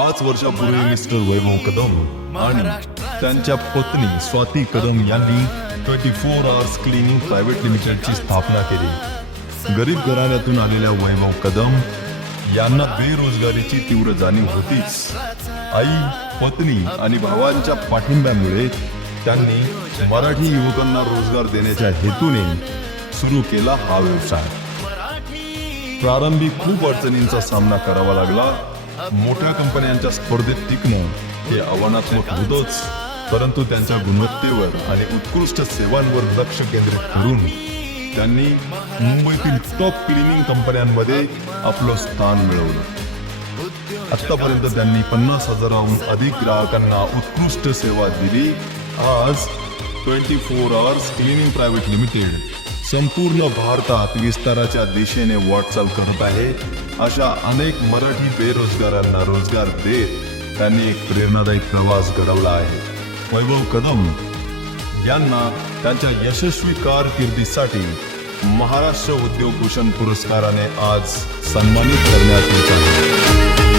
5 वर्षापूर्वी मिस्टर वैभव कदम आणि त्यांच्या पत्नी स्वाती कदम यांनी 24 आवर्स क्लिनिंग प्रायव्हेट लिमिटेडची स्थापना केली। गरीब घराण्यातून आलेल्या वैभव कदम यांना बेरोजगारीची तीव्र जाणीव होतीच। आई, पत्नी आणि भावांच्या पाठिंब्यामुळे त्यांनी मराठी युवकांना रोजगार देण्याच्या हेतूने सुरू केला हा व्यवसाय। प्रारंभी खूप अडचणींचा सामना करावा लागला। मोठ्या कंपन्यांच्या स्पर्धेत टिकणं हे आव्हानात्मक होतंच, परंतु त्यांच्या गुणवत्तेवर आणि उत्कृष्ट सेवांवर लक्ष केंद्रित करून त्यांनी मुंबईतील टॉप क्लिनिंग कंपन्यांमध्ये आपलं स्थान मिळवलं। आतापर्यंत त्यांनी 50,000हून अधिक ग्राहकांना उत्कृष्ट सेवा दिली। आज 24 आवर्स क्लिनिंग प्रायव्हेट लिमिटेड संपूर्ण भारतात विस्ताराच्या दिशेने वाटचाल करत आहे। अशा अनेक मराठी बेरोजगारांना रोजगार देत त्यांनी एक प्रेरणादायी प्रवास घडवला आहे। वैभव कदम यांना त्यांच्या यशस्वी कारकिर्दीसाठी महाराष्ट्र उद्योग भूषण पुरस्काराने आज सन्मानित करण्यात येत आहे।